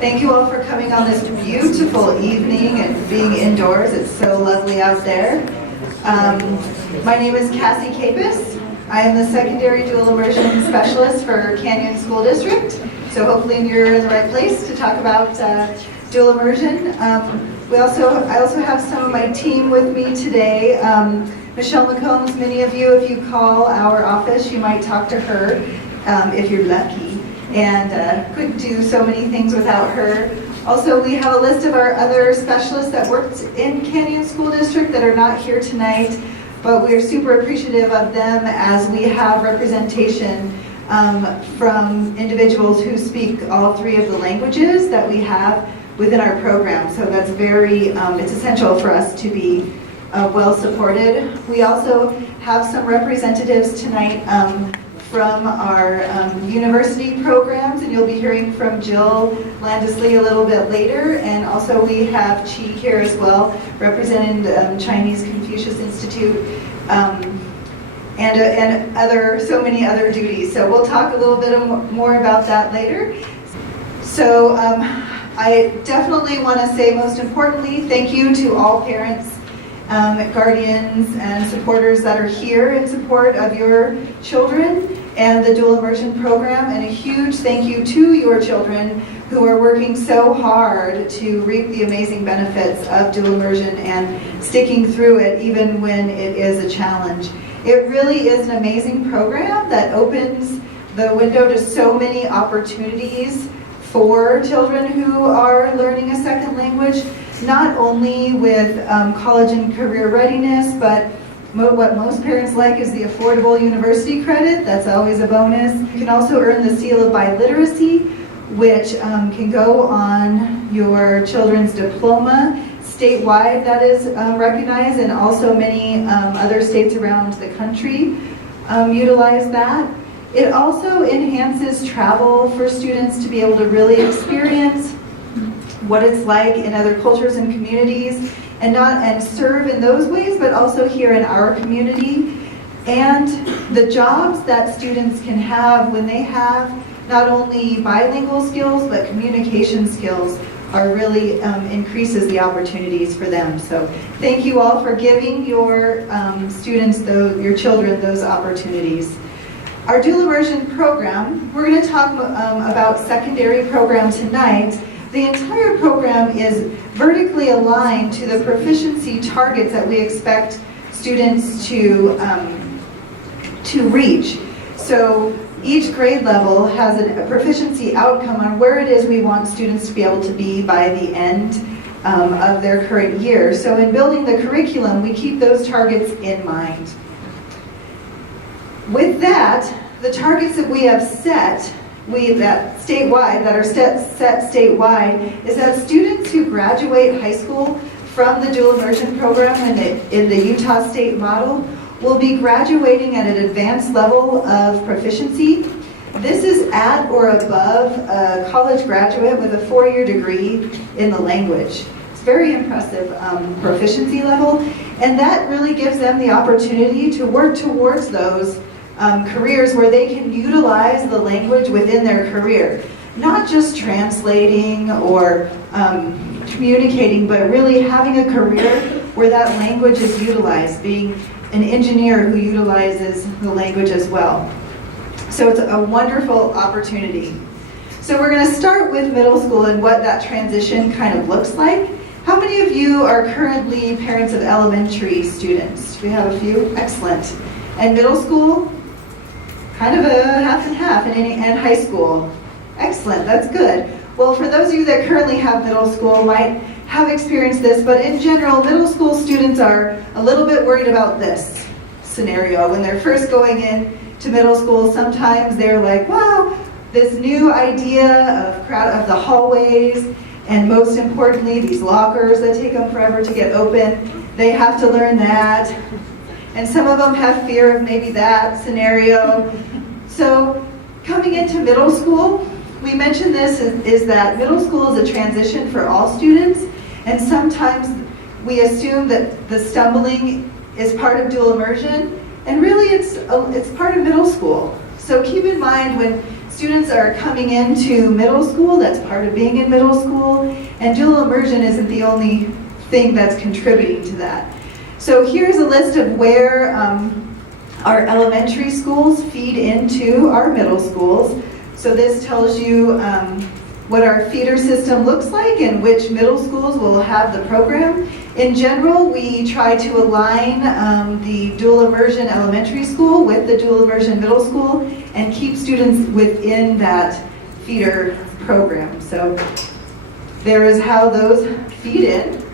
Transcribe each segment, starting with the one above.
Thank you all for coming on this beautiful evening and being indoors. It's so lovely out there. My name is Cassie Capus. I am the Secondary Dual Immersion Specialist for Canyon School District. So hopefully you're in the right place to talk about dual immersion. I also have some of my team with me today. Michelle McCombs, many of you, if you call our office, you might talk to her if you're lucky. And couldn't do so many things without her. Also, we have a list of our other specialists that worked in Canyon School District that are not here tonight, but we are super appreciative of them as we have representation from individuals who speak all three of the languages that we have within our program. So that's it's essential for us to be well supported. We also have some representatives tonight from our university programs, and you'll be hearing from Jill Landesley a little bit later. And also we have Chi here as well, representing the Chinese Confucius Institute, and so many other duties. So we'll talk a little bit more about that later. So I definitely want to say, most importantly, thank you to all parents, guardians, and supporters that are here in support of your children and the dual immersion program, and a huge thank you to your children who are working so hard to reap the amazing benefits of dual immersion and sticking through it even when it is a challenge. It really is an amazing program that opens the window to so many opportunities for children who are learning a second language, not only with college and career readiness, but what most parents like is the affordable university credit. That's always a bonus. You can also earn the seal of biliteracy, which can go on your children's diploma. Statewide, that is recognized, and also many other states around the country utilize that. It also enhances travel for students to be able to really experience what it's like in other cultures and communities, and serve in those ways, but also here in our community. And the jobs that students can have when they have not only bilingual skills, but communication skills are really increases the opportunities for them. So thank you all for giving your students, your children, those opportunities. Our dual immersion program, we're going to talk about secondary program tonight. The entire program is vertically aligned to the proficiency targets that we expect students to reach. So each grade level has a proficiency outcome on where it is we want students to be able to be by the end of their current year. So in building the curriculum, we keep those targets in mind. With that, the targets that we have set, that are set statewide, is that students who graduate high school from the dual immersion program in the Utah State model will be graduating at an advanced level of proficiency. This is at or above a college graduate with a 4-year degree in the language. It's very impressive proficiency level, and that really gives them the opportunity to work towards those careers where they can utilize the language within their career. Not just translating or communicating, but really having a career where that language is utilized, being an engineer who utilizes the language as well. So it's a wonderful opportunity. So we're going to start with middle school and what that transition kind of looks like. How many of you are currently parents of elementary students? We have a few? Excellent. And middle school? Kind of a half and half, and high school. Excellent, that's good. Well, for those of you that currently have middle school might have experienced this, but in general, middle school students are a little bit worried about this scenario. When they're first going in to middle school, sometimes they're like, wow, this new idea of the hallways, and most importantly, these lockers that take them forever to get open, they have to learn that. And some of them have fear of maybe that scenario. So coming into middle school, we mentioned this, is that middle school is a transition for all students, and sometimes we assume that the stumbling is part of dual immersion, and really it's part of middle school. So keep in mind when students are coming into middle school. That's part of being in middle school. And dual immersion isn't the only thing that's contributing to that. So here's a list of where our elementary schools feed into our middle schools. So this tells you what our feeder system looks like and which middle schools will have the program. In general, we try to align the dual immersion elementary school with the dual immersion middle school and keep students within that feeder program. So there is how those feed in.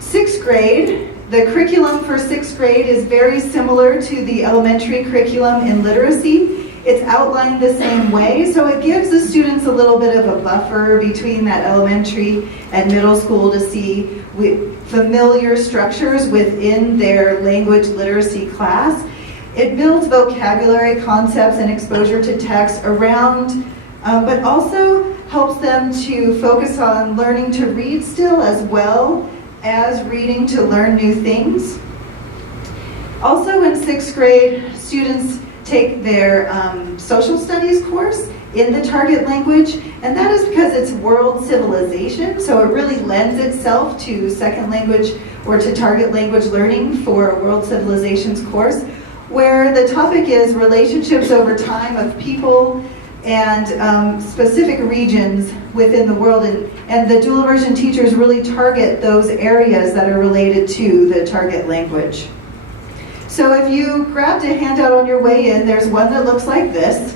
Sixth grade, the curriculum for sixth grade is very similar to the elementary curriculum in literacy. It's outlined the same way, so it gives the students a little bit of a buffer between that elementary and middle school to see familiar structures within their language literacy class. It builds vocabulary concepts and exposure to text around, but also helps them to focus on learning to read still as well as reading to learn new things. Also in sixth grade, students take their social studies course in the target language, and that is because it's world civilization, so it really lends itself to second language or to target language learning for a world civilizations course, where the topic is relationships over time of people and specific regions within the world, and the dual immersion teachers really target those areas that are related to the target language. So if you grabbed a handout on your way in, there's one that looks like this.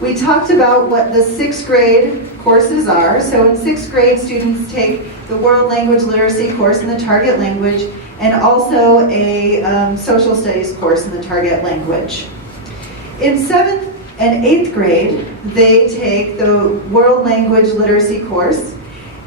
We talked about what the sixth grade courses are. So in sixth grade, students take the world language literacy course in the target language and also a social studies course in the target language. In seventh and eighth grade, they take the world language literacy course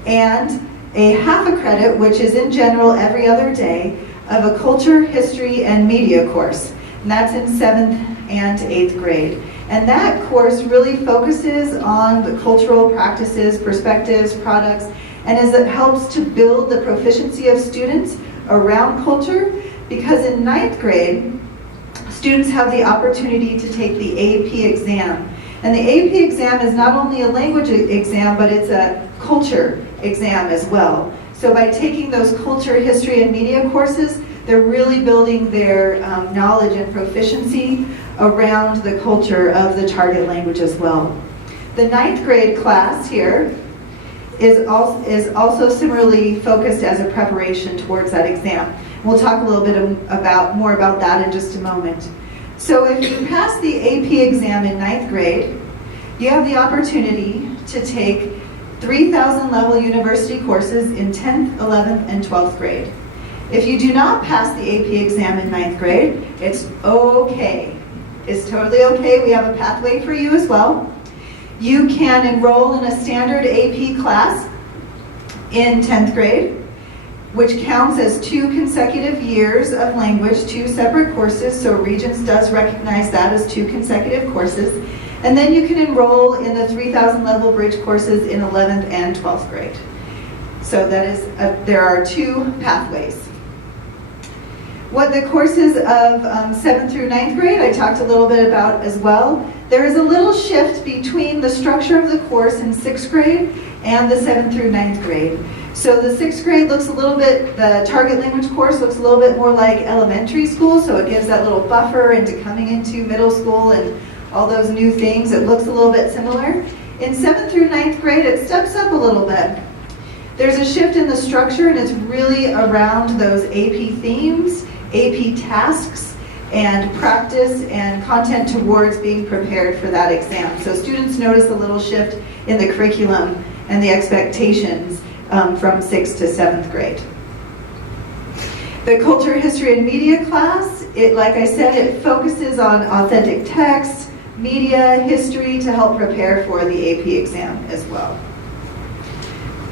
and a half a credit, which is in general every other day, of a culture, history, and media course. And that's in 7th and 8th grade. And that course really focuses on the cultural practices, perspectives, products, and it helps to build the proficiency of students around culture, because in 9th grade, students have the opportunity to take the AP exam. And the AP exam is not only a language exam, but it's a culture exam as well. So by taking those culture, history, and media courses, they're really building their knowledge and proficiency around the culture of the target language as well. The 9th grade class here is also similarly focused as a preparation towards that exam. We'll talk a little bit more about that in just a moment. So if you pass the AP exam in 9th grade, you have the opportunity to take 3,000 level university courses in 10th, 11th, and 12th grade. If you do not pass the AP exam in 9th grade, it's okay. It's totally okay. We have a pathway for you as well. You can enroll in a standard AP class in 10th grade, which counts as 2 consecutive years of language, 2 separate courses, so Regents does recognize that as 2 consecutive courses. And then you can enroll in the 3,000 level bridge courses in 11th and 12th grade. So that is, there are 2 pathways. What the courses of 7th through 9th grade, I talked a little bit about as well. There is a little shift between the structure of the course in 6th grade and the 7th through 9th grade. So the 6th grade looks a little bit, the target language course looks a little bit more like elementary school, so it gives that little buffer into coming into middle school and all those new things. It looks a little bit similar. In 7th through 9th grade, it steps up a little bit. There's a shift in the structure, and it's really around those AP themes, AP tasks, and practice and content towards being prepared for that exam. So students notice a little shift in the curriculum and the expectations from 6th to 7th grade. The Culture, History, and Media class, like I said, it focuses on authentic text, media, history to help prepare for the AP exam as well.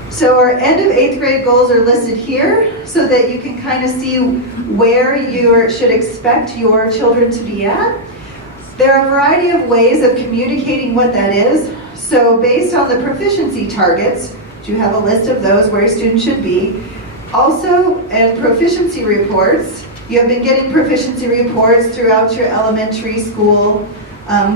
So our end of 8th grade goals are listed here so that you can kind of see where you should expect your children to be at. There are a variety of ways of communicating what that is. So based on the proficiency targets, you have a list of those where a student should be. Also, and proficiency reports. You have been getting proficiency reports throughout your elementary school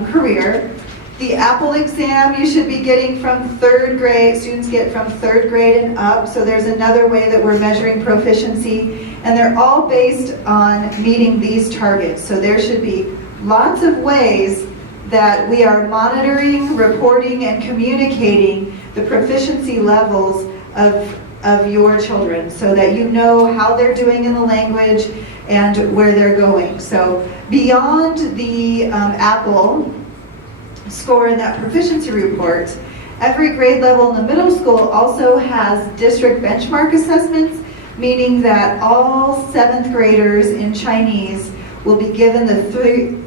career. The Apple exam you should be getting from 3rd grade. Students get from 3rd grade and up. So there's another way that we're measuring proficiency. And they're all based on meeting these targets. So there should be lots of ways that we are monitoring, reporting, and communicating the proficiency levels of your children so that you know how they're doing in the language and where they're going. So beyond the Apple score in that proficiency report, every grade level in the middle school also has district benchmark assessments, meaning that all 7th graders in Chinese will be given the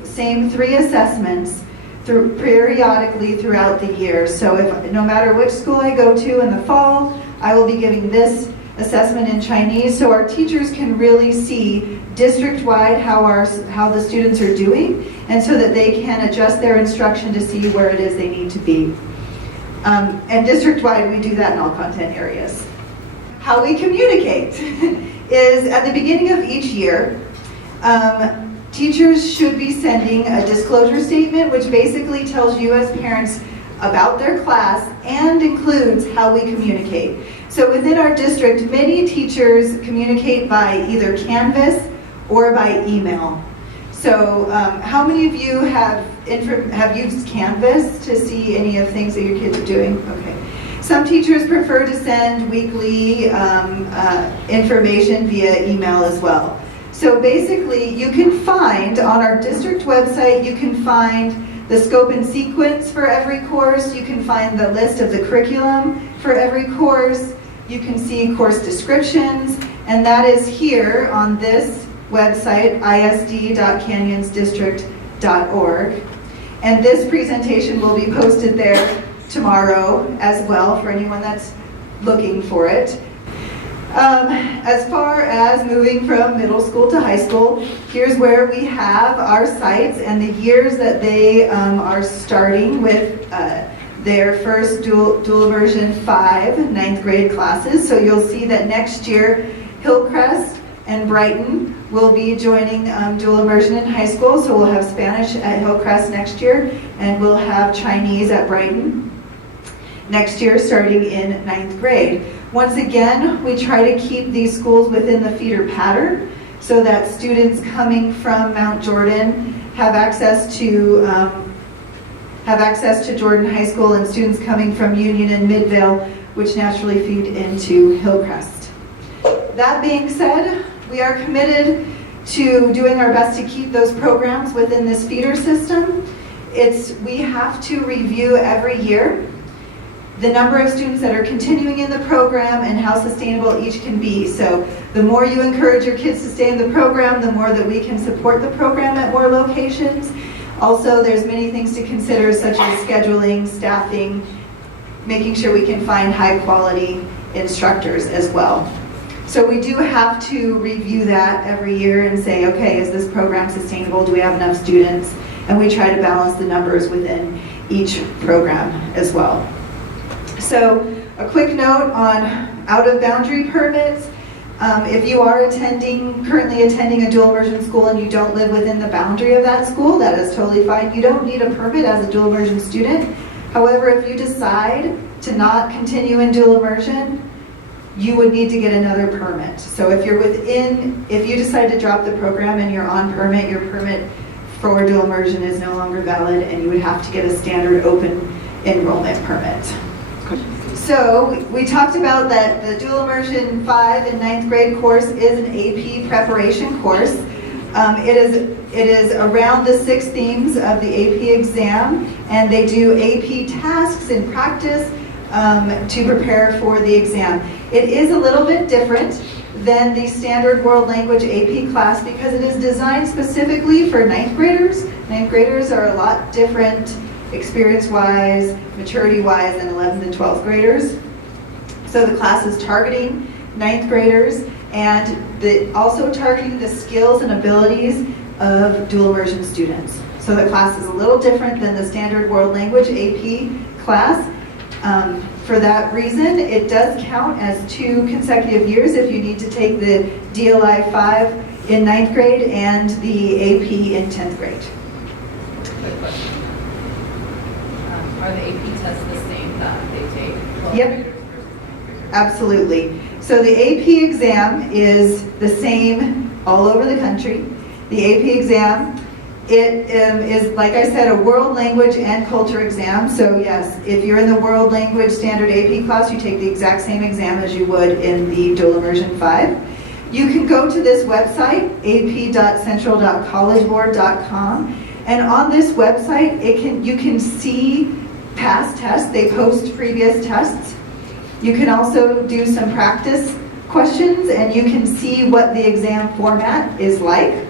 same 3 assessments periodically throughout the year. So no matter which school I go to in the fall, I will be giving this assessment in Chinese so our teachers can really see district-wide how the students are doing, and so that they can adjust their instruction to see where it is they need to be. And district-wide, we do that in all content areas. How we communicate is at the beginning of each year, teachers should be sending a disclosure statement, which basically tells you as parents about their class and includes how we communicate. So within our district, many teachers communicate by either Canvas or by email. So how many of you have used Canvas to see any of the things that your kids are doing? Okay. Some teachers prefer to send weekly information via email as well. So basically, you can find on our district website, you can find the scope and sequence for every course. You can find the list of the curriculum for every course. You can see course descriptions, and that is here on this website, isd.canyonsdistrict.org. And this presentation will be posted there tomorrow as well for anyone that's looking for it. As far as moving from middle school to high school, here's where we have our sites and the years that they are starting with their first dual immersion 5 9th grade classes. So you'll see that next year Hillcrest and Brighton will be joining dual immersion in high school. So we'll have Spanish at Hillcrest next year, and we'll have Chinese at Brighton next year starting in 9th grade. Once again, we try to keep these schools within the feeder pattern so that students coming from Mount Jordan have access to Jordan High School, and students coming from Union and Midvale, which naturally feed into Hillcrest. That being said, we are committed to doing our best to keep those programs within this feeder system. We have to review every year the number of students that are continuing in the program and how sustainable each can be. So the more you encourage your kids to stay in the program, the more that we can support the program at more locations. Also, there's many things to consider, such as scheduling, staffing, making sure we can find high quality instructors as well. So we do have to review that every year and say, okay, is this program sustainable? Do we have enough students? And we try to balance the numbers within each program as well. So a quick note on out-of-boundary permits. If you are currently attending a dual immersion school and you don't live within the boundary of that school, that is totally fine. You don't need a permit as a dual immersion student. However, if you decide to not continue in dual immersion, you would need to get another permit. So if you decide to drop the program and you're on permit, your permit for dual immersion is no longer valid, and you would have to get a standard open enrollment permit. So we talked about that the dual immersion 5 and 9th grade course is an AP preparation course. It is around the 6 themes of the AP exam, and they do AP tasks in practice to prepare for the exam. It is a little bit different than the standard world language AP class because it is designed specifically for 9th graders. 9th graders are a lot different experience-wise, maturity-wise than 11th and 12th graders. So the class is targeting 9th graders and also targeting the skills and abilities of dual immersion students. So the class is a little different than the standard world language AP class. For that reason, it does count as 2 consecutive years if you need to take the DLI 5 in 9th grade and the AP in 10th grade. Are the AP tests the same that they take? 12th Yep. graders versus 9th graders? Absolutely. So the AP exam is the same all over the country. The AP exam, it is, like I said, a world language and culture exam. So yes, if you're in the world language standard AP class, you take the exact same exam as you would in the dual immersion 5. You can go to this website, ap.central.collegeboard.com, and on this website, you can see past tests. They post previous tests. You can also do some practice questions, and you can see what the exam format is like.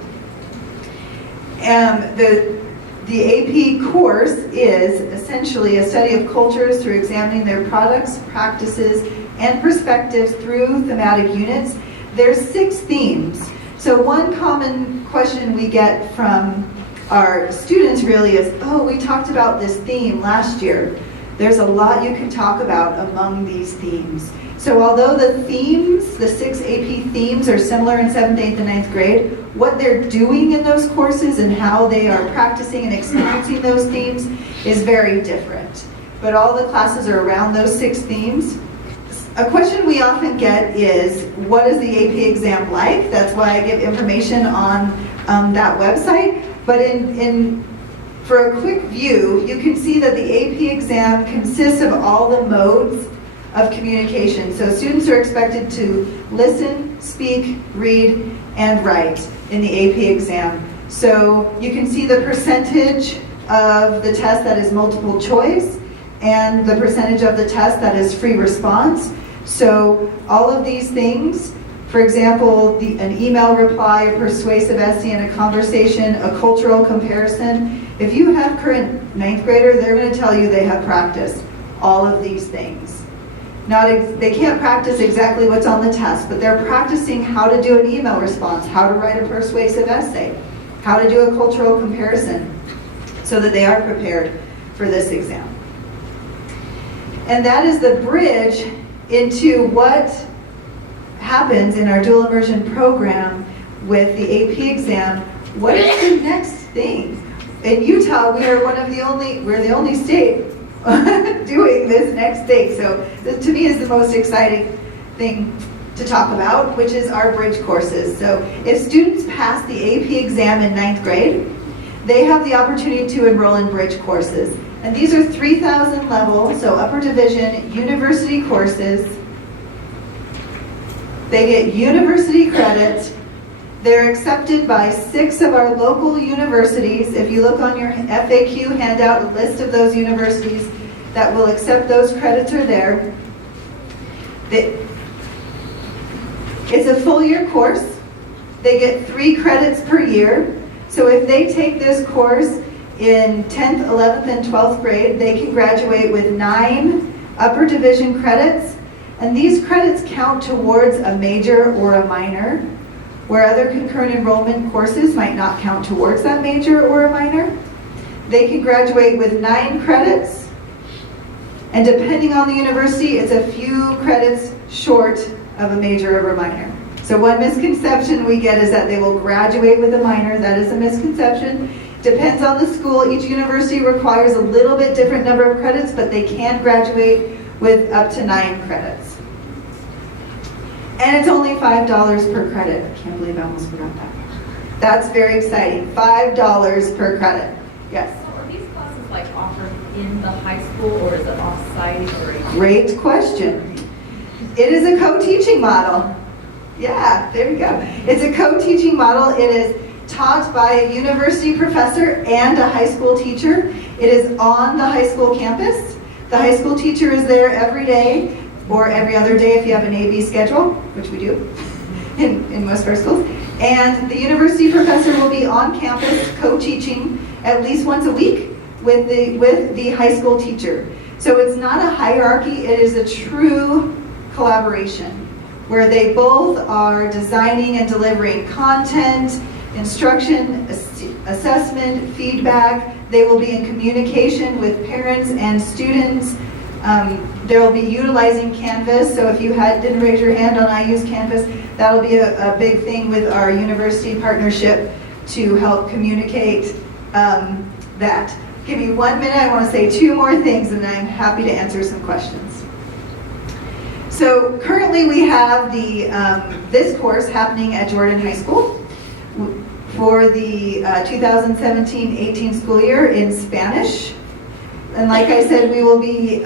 The AP course is essentially a study of cultures through examining their products, practices, and perspectives through thematic units. There's 6 themes. So one common question we get from our students really is, oh, we talked about this theme last year. There's a lot you can talk about among these themes. So although the themes, the 6 AP themes are similar in 7th, 8th, and 9th grade, what they're doing in those courses and how they are practicing and experiencing those themes is very different. But all the classes are around those 6 themes. A question we often get is, what is the AP exam like? That's why I give information on that website. But for a quick view, you can see that the AP exam consists of all the modes of communication. So students are expected to listen, speak, read, and write in the AP exam. So you can see the percentage of the test that is multiple choice and the percentage of the test that is free response. So all of these things, for example, an email reply, a persuasive essay, and a conversation, a cultural comparison. If you have current 9th grader, they're going to tell you they have practiced all of these things. They can't practice exactly what's on the test, but they're practicing how to do an email response, how to write a persuasive essay, how to do a cultural comparison, so that they are prepared for this exam. And that is the bridge into what happens in our dual immersion program with the AP exam. What is the next thing? In Utah, we're the only state doing this next thing. So this, to me, is the most exciting thing to talk about, which is our bridge courses. So if students pass the AP exam in 9th grade, they have the opportunity to enroll in bridge courses. And these are 3,000 level, so upper division, university courses. They get university credit. They're accepted by 6 of our local universities. If you look on your FAQ handout, a list of those universities that will accept those credits are there. It's a full year course. They get 3 credits per year. So if they take this course in 10th, 11th, and 12th grade, they can graduate with 9 upper division credits. And these credits count towards a major or a minor, where other concurrent enrollment courses might not count towards that major or a minor. They can graduate with 9 credits, and depending on the university, it's a few credits short of a major or a minor. So one misconception we get is that they will graduate with a minor. That is a misconception. Depends on the school. Each university requires a little bit different number of credits, but they can graduate with up to 9 credits. And it's only $5 per credit. I can't believe I almost forgot that. That's very exciting. $5 per credit. Yes? So are these classes offered in the high school, or is it off-site? Great question. It is a co-teaching model. Yeah, there we go. It's a co-teaching model. It is taught by a university professor and a high school teacher. It is on the high school campus. The high school teacher is there every day, or every other day if you have an A-B schedule, which we do in most of our schools. And the university professor will be on campus co-teaching at least once a week with the high school teacher. So it's not a hierarchy, it is a true collaboration where they both are designing and delivering content, instruction, assessment, feedback. They will be in communication with parents and students. They'll be utilizing Canvas, so if you didn't raise your hand on I use Canvas, that'll be a big thing with our university partnership to help communicate that. give me 1 minute. I want to say 2 more things, and I'm happy to answer some questions. So currently we have this course happening at Jordan High School for the 2017-18 school year in Spanish. And like I said, we will be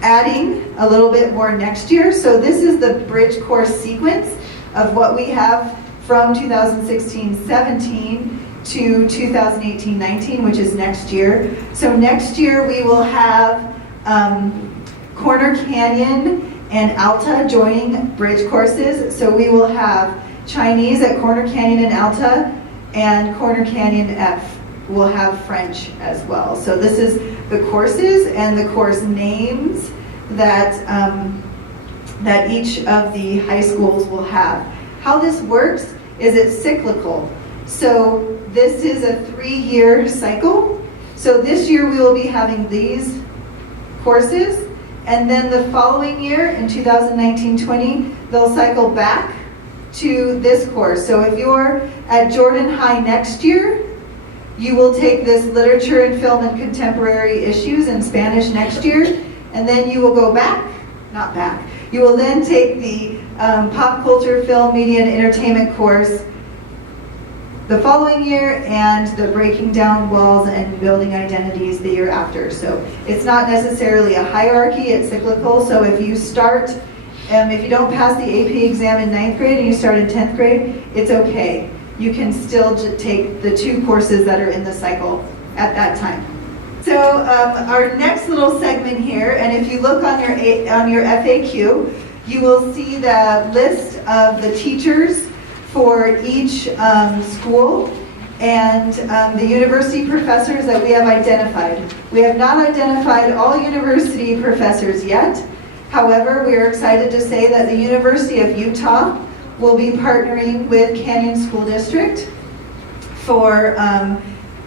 adding a little bit more next year. So this is the bridge course sequence of what we have from 2016-17 to 2018-19, which is next year. So next year we will have Corner Canyon and Alta joining bridge courses. So we will have Chinese at Corner Canyon and Alta, and Corner Canyon will have French as well. So this is the courses and the course names that that each of the high schools will have. How this works is it's cyclical. So this is a 3-year cycle. So this year we will be having these courses, and then the following year in 2019-20 they'll cycle back to this course. So if you're at Jordan High next year, you will take this literature and film and contemporary issues in Spanish next year, and then you will go back, not back, you will then take the pop culture, film, media, and entertainment course the following year, and the breaking down walls and building identities the year after. So it's not necessarily a hierarchy, it's cyclical. So if you start, if you don't pass the AP exam in 9th grade and you start in 10th grade, it's okay. You can still take the 2 courses that are in the cycle at that time. So our next little segment here, and if you look on your FAQ, you will see the list of the teachers for each school and the university professors that we have identified. We have not identified all university professors yet. However, we are excited to say that the University of Utah will be partnering with Canyon School District for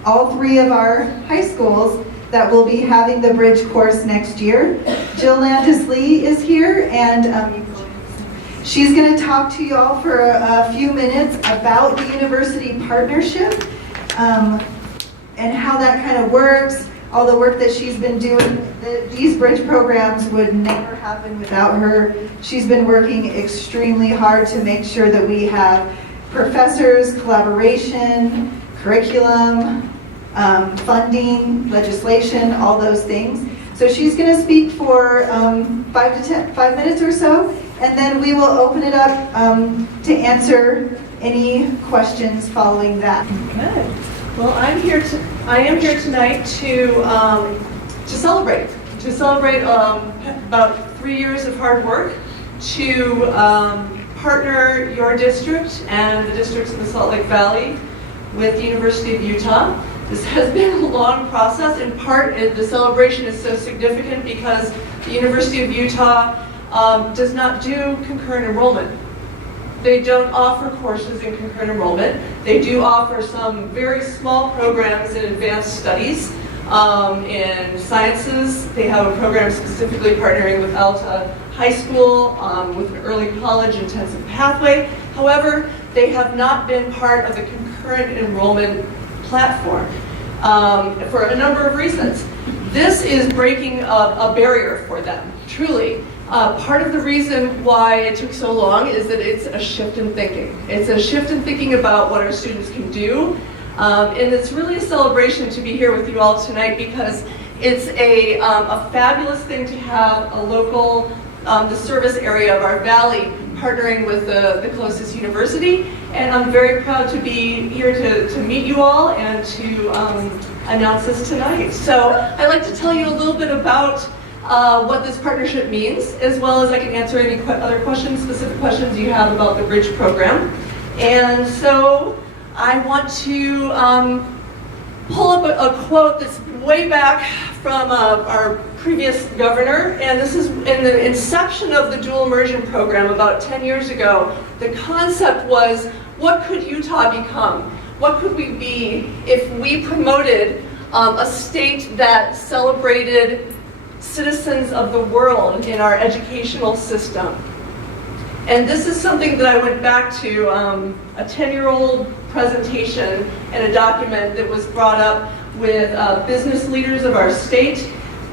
all 3 of our high schools that will be having the bridge course next year. Jill Landis-Lee is here, and she's going to talk to you all for a few minutes about the university partnership and how that kind of works, all the work that she's been doing. These bridge programs would never happen without her. She's been working extremely hard to make sure that we have professors, collaboration, curriculum, funding, legislation, all those things. So she's going to speak for 5 minutes or so, and then we will open it up to answer any questions following that. Good. Well, I am here tonight to celebrate about 3 years of hard work to partner your district and the districts in the Salt Lake Valley with the University of Utah. This has been a long process. In part, the celebration is so significant because the University of Utah does not do concurrent enrollment. They don't offer courses in concurrent enrollment. They do offer some very small programs in advanced studies. In sciences, they have a program specifically partnering with Alta High School with an early college intensive pathway. However, they have not been part of the concurrent enrollment platform for a number of reasons. This is breaking a barrier for them, truly. Part of the reason why it took so long is that it's a shift in thinking. It's a shift in thinking about what our students can do. And it's really a celebration to be here with you all tonight because it's a fabulous thing to have a local, the service area of our valley partnering with the closest university. And I'm very proud to be here to meet you all and to announce this tonight. So I'd like to tell you a little bit about what this partnership means, as well as I can answer any other questions, specific questions you have about the Bridge program. And so I want to pull up a quote that's way back from our previous governor, and this is in the inception of the dual immersion program about 10 years ago. The concept was, what could Utah become? What could we be if we promoted a state that celebrated citizens of the world in our educational system? And this is something that I went back to, a 10-year-old presentation and a document that was brought up with business leaders of our state,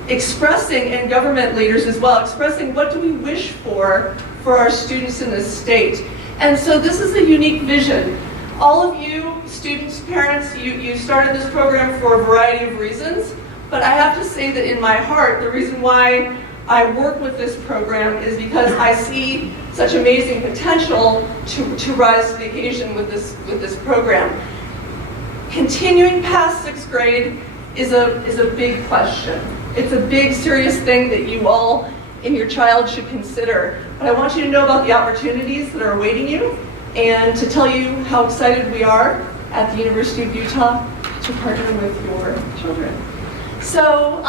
expressing, and government leaders as well, expressing what do we wish for our students in this state. And so this is a unique vision. All of you, students, parents, you started this program for a variety of reasons, but I have to say that in my heart, the reason why I work with this program is because I see such amazing potential to rise to the occasion with this program. Continuing past 6th grade is a big question. It's a big, serious thing that you all and your child should consider. But I want you to know about the opportunities that are awaiting you and to tell you how excited we are at the University of Utah to partner with your children. So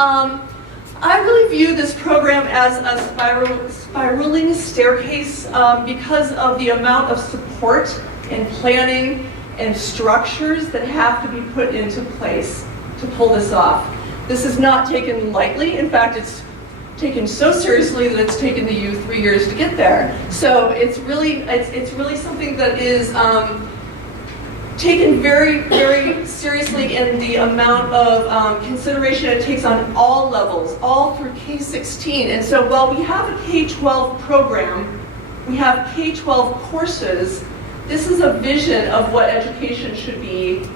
I really view this program as a spiraling staircase because of the amount of support and planning and structures that have to be put into place to pull this off. This is not taken lightly. In fact, it's taken so seriously that it's taken the youth 3 years to get there. So it's really something that is taken very, very seriously in the amount of consideration it takes on all levels, all through K-16. And so while we have a K-12 program, we have K-12 courses, this is a vision of what education should be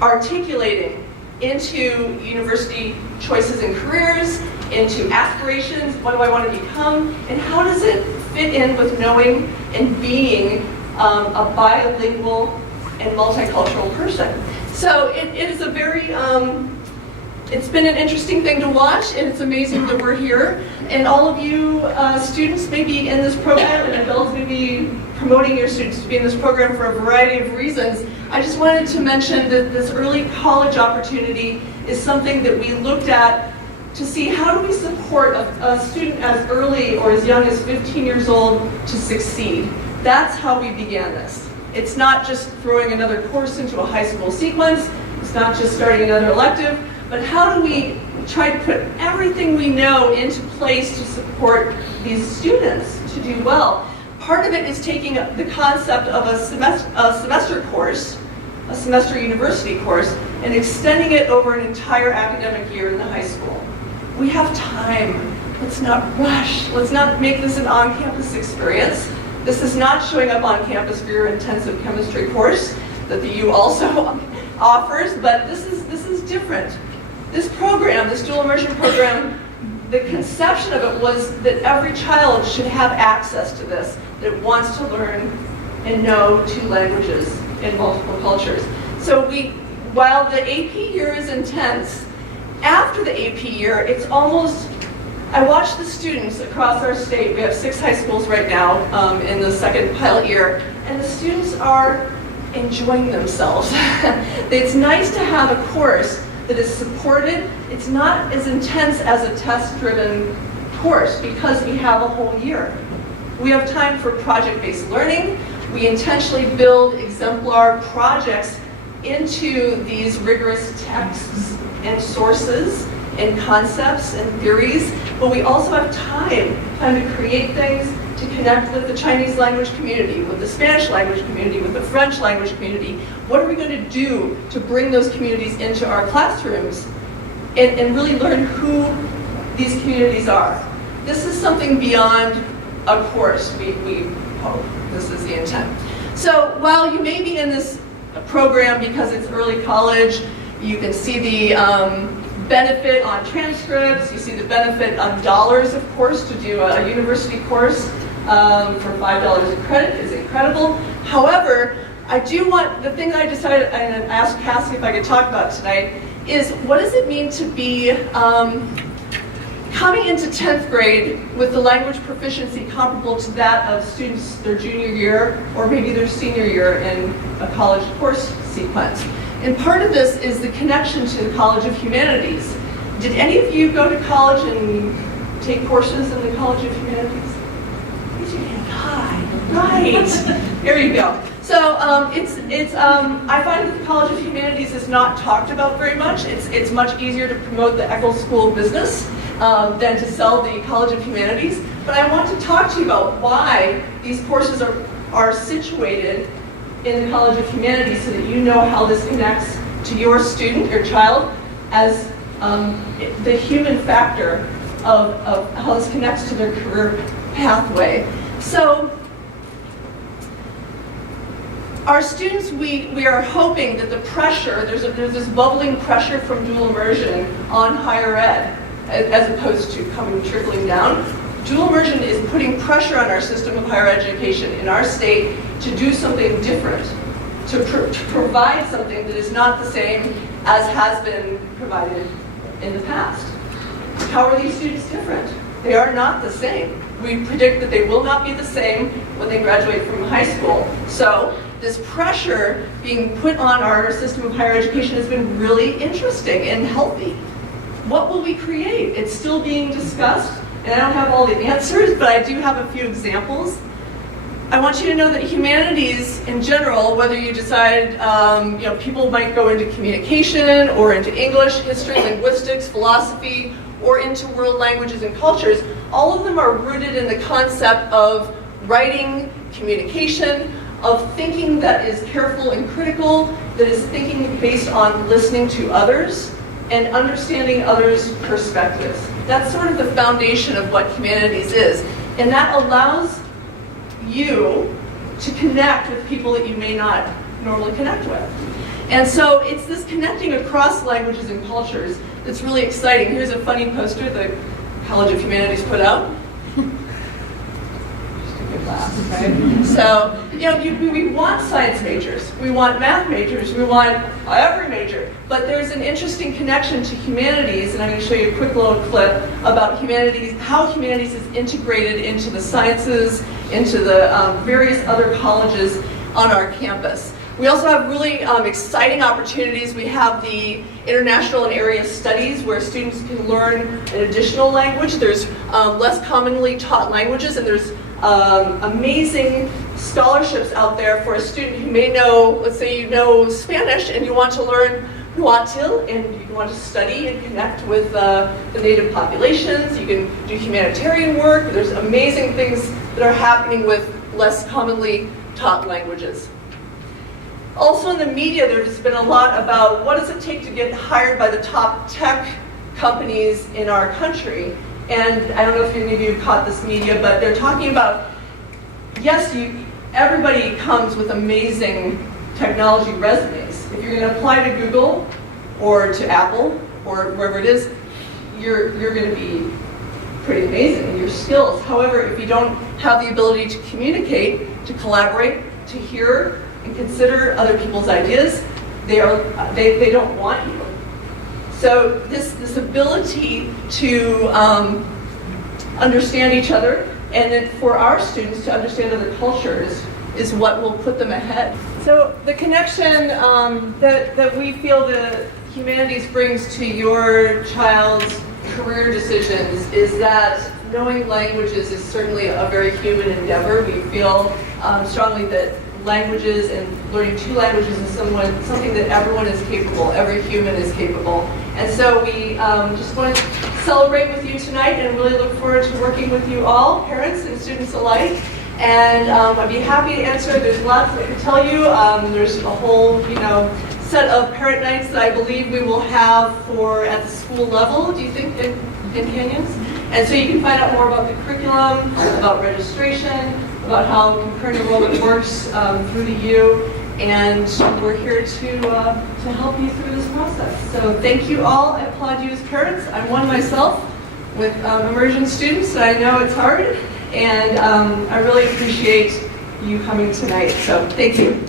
articulating into university choices and careers, into aspirations, what do I want to become, and how does it fit in with knowing and being a bilingual and multicultural person. So it is a very, it's been an interesting thing to watch, and it's amazing that we're here. And all of you students may be in this program, and adults may be promoting your students to be in this program for a variety of reasons. I just wanted to mention that this early college opportunity is something that we looked at to see how do we support a student as early or as young as 15 years old to succeed. That's how we began this. It's not just throwing another course into a high school sequence, it's not just starting another elective, but how do we try to put everything we know into place to support these students to do well. Part of it is taking the concept of a semester course, a semester university course, and extending it over an entire academic year in the high school. We have time. Let's not rush. Let's not make this an on-campus experience. This is not showing up on campus for your intensive chemistry course that the U also offers, but this is different. This program, this dual immersion program, the conception of it was that every child should have access to this, that wants to learn and know 2 languages in multiple cultures. So while the AP year is intense, after the AP year, it's almost, I watch the students across our state, we have 6 high schools right now in the second pilot year, and the students are enjoying themselves. It's nice to have a course that is supported. It's not as intense as a test-driven course because we have a whole year. We have time for project-based learning. We intentionally build exemplar projects into these rigorous texts and sources and concepts and theories, but we also have time to create things, to connect with the Chinese language community, with the Spanish language community, with the French language community. What are we going to do to bring those communities into our classrooms and really learn who these communities are? This is something beyond a course, we hope. This is the intent. So while you may be in this program because it's early college, you can see the benefit on transcripts, you see the benefit on dollars, of course, to do a university course for $5 a credit is incredible. However, I do want, the thing I decided, and asked Cassie if I could talk about tonight, is what does it mean to be coming into 10th grade with the language proficiency comparable to that of students their junior year or maybe their senior year in a college course sequence. And part of this is the connection to the College of Humanities. Did any of you go to college and take courses in the College of Humanities? Raise your hand high. Right. There you go. So I find that the College of Humanities is not talked about very much. It's much easier to promote the Eccles School of Business than to sell the College of Humanities. but I want to talk to you about why these courses are situated in the College of Humanities so that you know how this connects to your student, your child, as the human factor of how this connects to their career pathway. So our students, we are hoping that the pressure, there's this bubbling pressure from dual immersion on higher ed, as opposed to trickling down. Dual immersion is putting pressure on our system of higher education in our state to do something different, to provide something that is not the same as has been provided in the past. How are these students different? They are not the same. We predict that they will not be the same when they graduate from high school. So this pressure being put on our system of higher education has been really interesting and healthy. What will we create? It's still being discussed, and I don't have all the answers, but I do have a few examples. I want you to know that humanities in general, whether you decide, people might go into communication or into English, history, linguistics, philosophy, or into world languages and cultures, all of them are rooted in the concept of writing, communication, of thinking that is careful and critical, that is thinking based on listening to others and understanding others' perspectives. That's sort of the foundation of what humanities is. And that allows you to connect with people that you may not normally connect with. And so it's this connecting across languages and cultures that's really exciting. Here's a funny poster the College of Humanities put out. Just a good laugh, right? So, we want science majors, we want math majors, we want every major, but there's an interesting connection to humanities, and I'm going to show you a quick little clip about humanities, how humanities is integrated into the sciences, into the various other colleges on our campus. We also have really exciting opportunities. We have the international and area studies where students can learn an additional language. There's less commonly taught languages, and there's amazing scholarships out there for a student who may know, let's say you know Spanish and you want to learn Nahuatl and you want to study and connect with the native populations. You can do humanitarian work. There's amazing things that are happening with less commonly taught languages. Also in the media, there's been a lot about what does it take to get hired by the top tech companies in our country. And I don't know if any of you caught this media, but they're talking about, yes, everybody comes with amazing technology resumes. If you're going to apply to Google or to Apple or wherever it is, you're going to be pretty amazing in your skills. However, if you don't have the ability to communicate, to collaborate, to hear and consider other people's ideas, they don't want you. So this ability to understand each other, and then for our students to understand other cultures, is what will put them ahead. So the connection that we feel the humanities brings to your child's career decisions is that knowing languages is certainly a very human endeavor. We feel strongly that languages and learning two languages is something that everyone is capable, every human is capable. And so we just want to celebrate with you tonight and really look forward to working with you all, parents and students alike. And I'd be happy to answer. There's lots I could tell you. There's a whole, set of parent nights that I believe we will have at the school level, do you think, in Canyons? And so you can find out more about the curriculum, about registration, about how concurrent enrollment works through the U, and we're here to help you through this process. So thank you all. I applaud you as parents. I'm one myself with immersion students, so I know it's hard, and I really appreciate you coming tonight. So thank you.